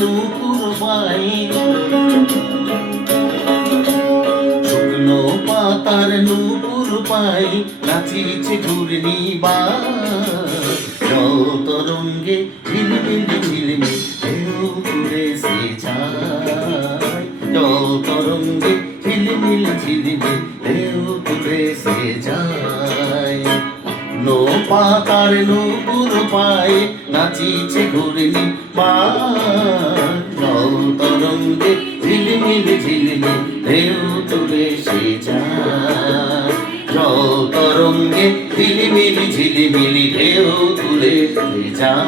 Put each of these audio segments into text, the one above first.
নূপুর পাই, শুকনো পাতার নূপুর পাই, নাচিছে ঘূর্ণিবার। জল তরঙ্গে ঝিলমিল ঝিলমিল ঢেউ তুলেছে যায়, জল তরঙ্গে ঝিলমিল ঝিলমিল ঢেউ তুলেছে যায়। নো পাতার নূপুর পায়ে নাচিছে ঘূর্ণিবার, জল তরঙ্গে ঝিলমিল ঝিলমিল ঢেউ তুলেছে যায়, জল তরঙ্গে ঝিলমিল ঝিলমিল ঢেউ তুলেছে যায়।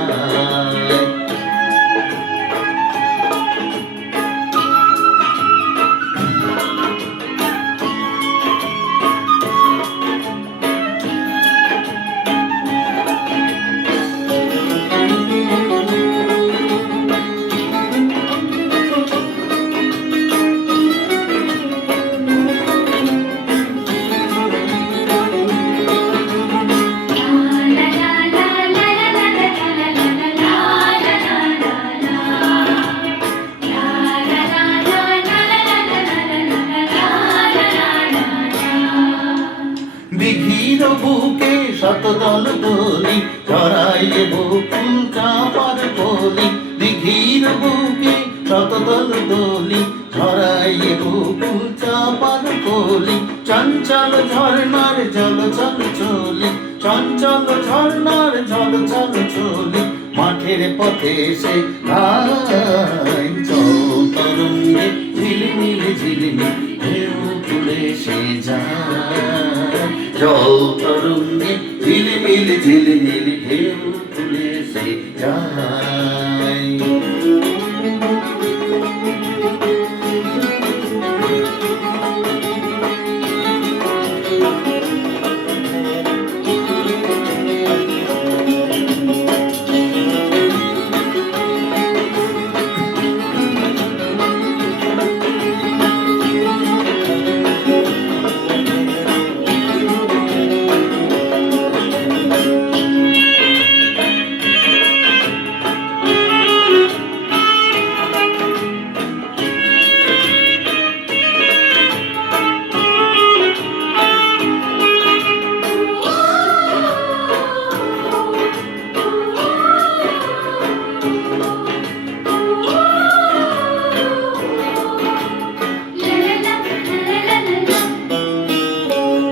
দিঘির বুকে শতদল দোলি জড়াইয়ে বকুল চাপার কলি, দিঘির বুকে শতদল দোলি ঝরাইয়ে বকুল চাপার কলি, চঞ্চল ঝর্ণার জল চল চলি, চঞ্চল ঝর্ণার জল চল চলি, মাঠের পথে সে ধাই, জল তরঙ্গে ঝিলমিল ঝিলমিল ঢেউ তুলেছে যায়, জল তরঙ্গে ঝিলমিল ঝিলমিল ঢেউ তুলেছে যায়।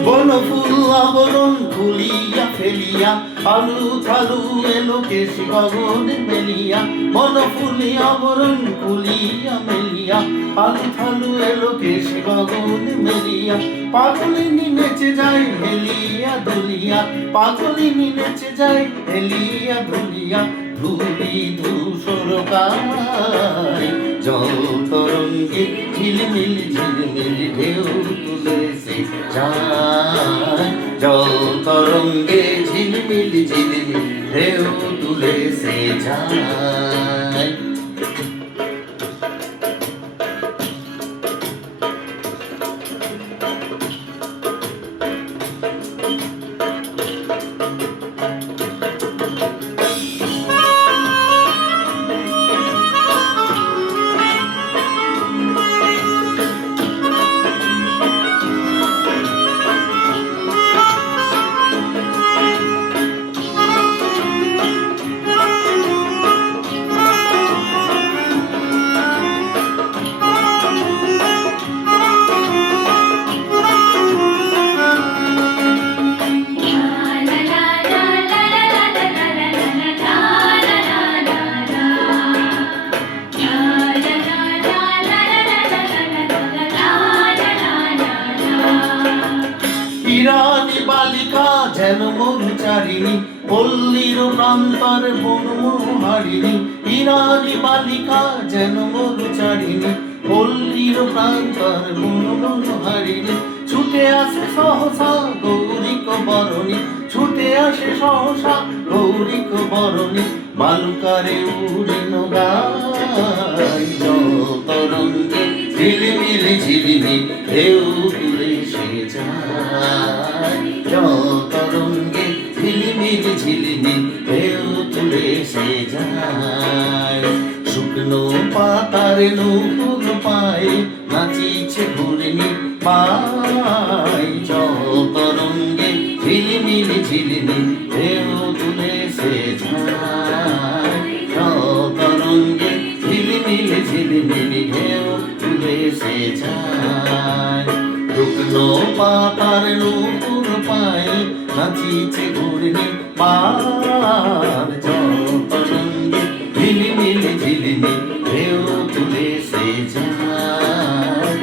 বনফুল আবরণ খুলিয়া ফেলিয়া আলু থালু এলো কেশি গগনে মেলিয়া, বনফুলি আবরণ খুলিয়া মেলিয়া আলু থালু এলো কেশি গগনে মেলিয়া, পাগলিনী নেচে যায় হেলিয়া দুলিয়া, পাগলিনী নেচে যায় হেলিয়া দুলিয়া, ধুলি ধূসর গায়, জল তরঙ্গে ঝিলমিল ঝিলমিল ঢেউ তুলেছে যায়, জল তরঙ্গে ঝিলমিল ঝিলমিল ঢেউ তুলেছে যায়। ইরানি বালিকা যেন মরুচারিণী, পল্লীর প্রান্তর বনমোহারিণী, ইরানি বালিকা যেন মরুচারিণী, পল্লীর প্রান্তর বনমোহারিণী, ছুটে আসে সহসা গৌরিক বরণী, ছুটে আসে সহসা গৌরিক বরণী, বালুকারে উড়িন গায়, তরঙ্গে ঝিলমিল ঝিলমিল ঢেউ তুলেছে যায়, তরঙ্গে ঝিলমিল ঝিলমিল ঢেউ তুলেছে যায়। শুকনো শুকনো পাতার নতুন পায়ে নাচিছে ঘূর্ণি পায় তরঙ্গে ঝিলিমিলি ঝিলিমিলি ঢেউ তুলেছে ছায় তরঙ্গে ঝিলিমিলি ঝিলিমিলি ঢেউ তুলেছে ছায় শুকনো পাতার নতুন পায়ে নাচিছে ঘূর্ণি পার তরঙ্গে ঝিলিমিলি ঝিলিমিলি ঢেউ তুলেছে ছায়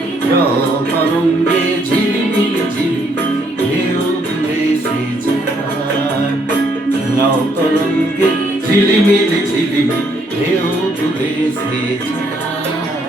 তরঙ্গে ঝিলিমিলি ঝিলিমিলি ঢেউ তুলেছে ছায় তরঙ্গে ঝিলিমিলি ঝিলিমিলি ঢেউ তুলেছে ছায়।